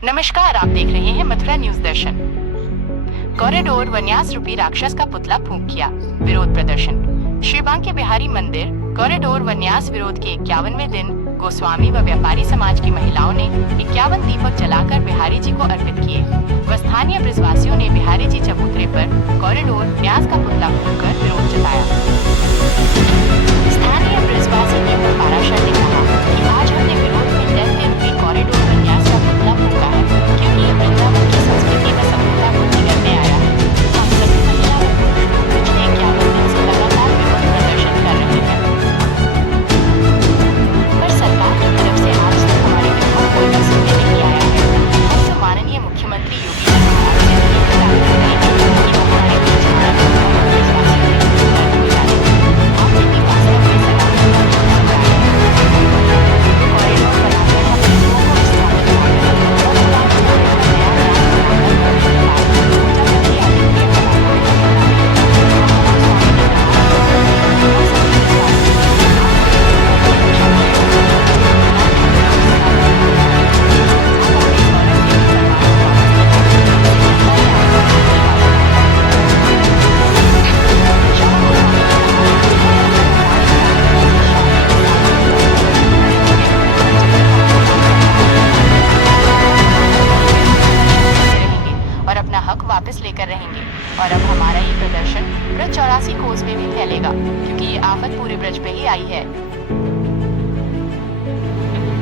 नमस्कार, आप देख रहे हैं मथुरा न्यूज दर्शन। कॉरिडोर व न्यास रूपी राक्षस का पुतला फूंक किया, विरोध प्रदर्शन। श्री बांके बिहारी मंदिर कॉरिडोर व न्यास विरोध के 51वें दिन गोस्वामी व व्यापारी समाज की महिलाओं ने 51 दीपक जलाकर बिहारी जी को अर्पित किए व स्थानीय ब्रजवासियों ने बिहारी जी चबूतरे पर कॉरिडोर न्यास का पुतला फूंककर विरोध जताया। स्थानीय ब्रजवासी नीमू पाराशर ने कहा कि आज हमने विरोध में दैत्य रूपी कॉरिडोर व न्यास का पुतला फूंका है, क्योंकि ये वृंदावन की संस्कृति व सभ्यता को बिगड़ने आया है। हम सभी महिला व पुरुष पिछले 51 दिन से लगातार विरोध प्रदर्शन कर रहे हैं, पर सरकार की तरफ से आज तक हमारे विरोध को कोई सुनने नहीं आया है। हम तो माननीय मुख्यमंत्री योगी आदित्यनाथ से भी प्रार्थना करेंगे कि वो हमारे बीच आकर ब्रजवासियों के दुख दर्द मिटाएं। आप यदि वास्तव में सनातन धर्म को सुधारें, तो कॉरिडोर बनाकर हम हिंदुओं को विस्थापित मानकर और विवाह बनाने का नया न्यास बनाकर जब तक ये आदित्य बनाना और अपना हक वापस लेकर रहेंगे। और अब हमारा ये प्रदर्शन ब्रज 84 कोस में भी फैलेगा, क्योंकि ये आफत पूरे ब्रज पे ही आई है।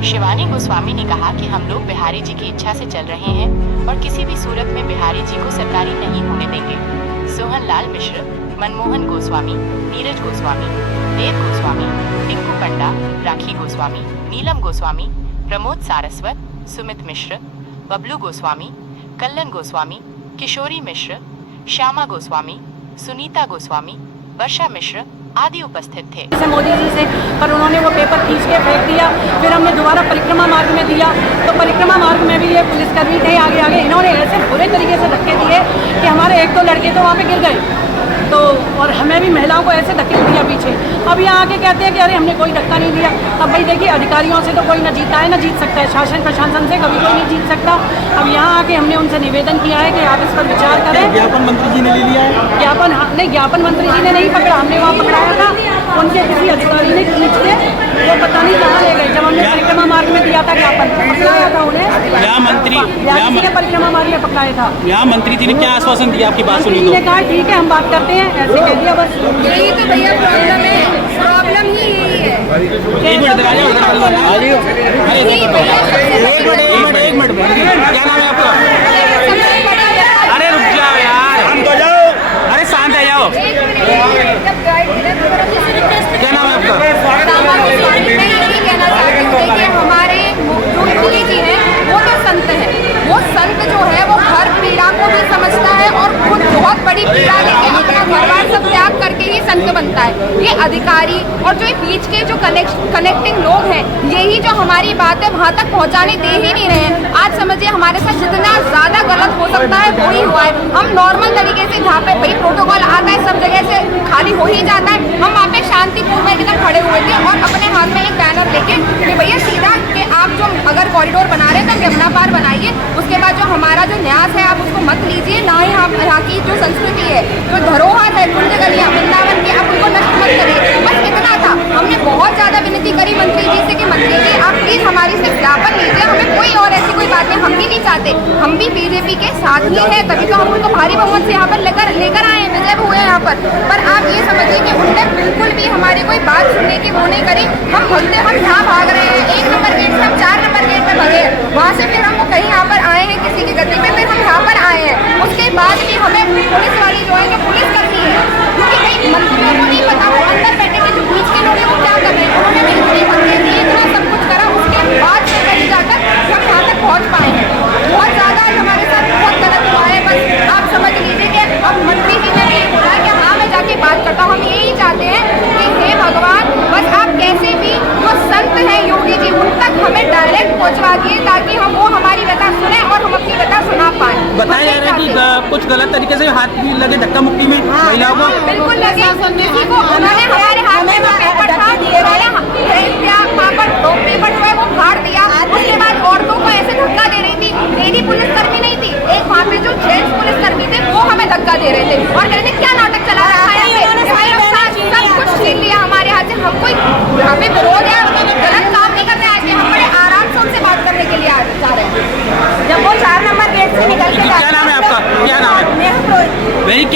शिवानी गोस्वामी ने कहा कि हम लोग बिहारी जी की इच्छा से चल रहे हैं और किसी भी सूरत में बिहारी जी को सरकारी नहीं होने देंगे। सोहन लाल मिश्र, मनमोहन गोस्वामी, नीरज गोस्वामी, देव गोस्वामी, टिंकू पंडा, राखी गोस्वामी, नीलम गोस्वामी, प्रमोद सारस्वत, सुमित मिश्र, बबलू गोस्वामी, कल्लन गोस्वामी, किशोरी मिश्र, श्यामा गोस्वामी, सुनीता गोस्वामी, वर्षा मिश्र आदि उपस्थित थे। मोदी जी से पर उन्होंने वो पेपर खींच के फेंक दिया। फिर हमने दोबारा परिक्रमा मार्ग में दिया, तो परिक्रमा मार्ग में भी ये पुलिसकर्मी थे आगे आगे, इन्होंने ऐसे बुरे तरीके से धक्के दिए कि हमारे एक दो लड़के तो वहाँ पे गिर गए, तो और हमें भी महिलाओं को ऐसे धक्के दिया पीछे। अब यहाँ आके कहते हैं कि अरे हमने कोई धक्का नहीं दिया। अब भाई देखिए, अधिकारियों से तो कोई ना जीता है ना जीत सकता है, शासन प्रशासन से कभी कोई नहीं जीत सकता। अब यहाँ आके हमने उनसे निवेदन किया है कि आप इस पर विचार करें। ज्ञापन मंत्री जी ने ले लिया है? ज्ञापन नहीं, ज्ञापन मंत्री जी ने नहीं पकड़ा, हमने वहाँ पकड़ाया था। उनके किसी अधिकारी ने खींच के वो पता नहीं कहाँ ले गए। जब हमने परिक्रमा मार्ग में दिया था ज्ञापन, पकड़ाया था उन्हें। मंत्री ने परिक्रमा मार्ग में पकड़ाया था। यहाँ मंत्री जी ने क्या आश्वासन दिया? आपकी बात सुनी? ने कहा ठीक है हम बात करते हैं, ऐसे कह दिया बस। यही तो भैया प्रॉब्लम है, प्रॉब्लम ही यही है। एक मिनट क्या नाम है आपका? अरे रुक जाओ यार, हम तो जाओ, अरे शांत आ जाओ। क्या नाम है आपका? मैं यही कहना चाहती हूँ, देखिए हमारे जो योगी जी हैं वो तो संत है, वो संत जो है वो हर पीड़ा को भी समझता है और खुद बहुत बड़ी पीड़ा लेके अपना घरवार सब त्याग करके ही संत बनता है। ये अधिकारी और जो बीच के जो कनेक्टिंग लोग हैं, यही जो हमारी बात है वहाँ तक पहुँचाने दे ही नहीं रहे हैं। आज समझिए हमारे साथ जितना ज़्यादा गलत हो सकता है वो ही हुआ है। हम नॉर्मल तरीके से जहाँ पे भाई प्रोटोकॉल आता है सब जगह से खाली हो ही जाता है, हम वहाँ पे शांतिपूर्ण एकदम खड़े हुए थे और अपने हाथ में एक बैनर लेके कि भैया सीधा कि आप जो अगर कॉरिडोर बना रहे हैं तो यमुना पार बनाइए, उसके बाद जो हमारा जो न्यास है आप उसको मत लीजिए, ना ही आप यहाँ की जो संस्कृति है, जो धरोहर है, पुण्य गलियाँ वृंदावन की, आप उनको नष्ट मत करिए। बस इतना था। हमने बहुत ज़्यादा विनती करी मंत्री जी से कि मंत्री जी आप प्लीज़ हमारी से ज्ञापन लीजिए, हमें कोई और ऐसी कोई बात नहीं, हम भी नहीं चाहते, हम भी बीजेपी के साथ ही हैं, तभी तो हम उनको भारी बहुमत से यहाँ पर लेकर आए हैं, विजय हुए हैं यहाँ पर आप ये समझिए कि उनने बिल्कुल भी हमारी कोई बात सुनने की वो नहीं करी। हम यहाँ भाग रहे हैं, 1 नंबर गेट से हम 4 नंबर गेट पे भागे, वहाँ से फिर हम कहीं यहाँ पर आए हैं किसी की गति पे, फिर हम यहाँ पर आए हैं। उसके बाद भी हमें पुलिस वाली जो है, जो पुलिस कर्मी है, क्योंकि भाई मंत्रियों को नहीं पता वो अंदर बैठे के जो बीच के लोग हैं वो क्या कर रहे हैं, उन्होंने भी इतनी धमकी दी, इतना सब कुछ करा, उसके बाद से कहीं जाकर हम यहाँ तक पहुँच पाए हैं। बहुत ज़्यादा हमारे साथ बहुत गलत हुआ है। बस आप समझ लीजिए कि अब मंत्री जी ने भी बोला कि हाँ मैं जाके बात करता हूँ। हम यही चाहते हैं कि हे भगवान, बस आप कैसे भी जो संत हैं योगी जी उन तक हमें डायरेक्ट पहुँचवा दिए, ताकि हम वो हमारी व्यथा सुने और हम अपनी व्यथा सुना पाए। बताया जा रहा है कि कुछ गलत तरीके से हाथ भी लगे धक्का मुक्की में महिलाओं को? बिल्कुल लगे, किसी को उन्होंने हमारे हाथ में पेपर था, वहाँ पर पेपर जो है वो फाड़ दिया। उसके बाद औरतों को ऐसे धक्का दे रही थी,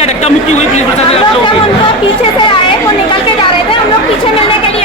क्या धक्का मुक्की हुई पुलिस प्रशासन आप हम लोगों लोग की? जब उनको पीछे से आए वो निकल के जा रहे थे, हम लोग पीछे मिलने के लिए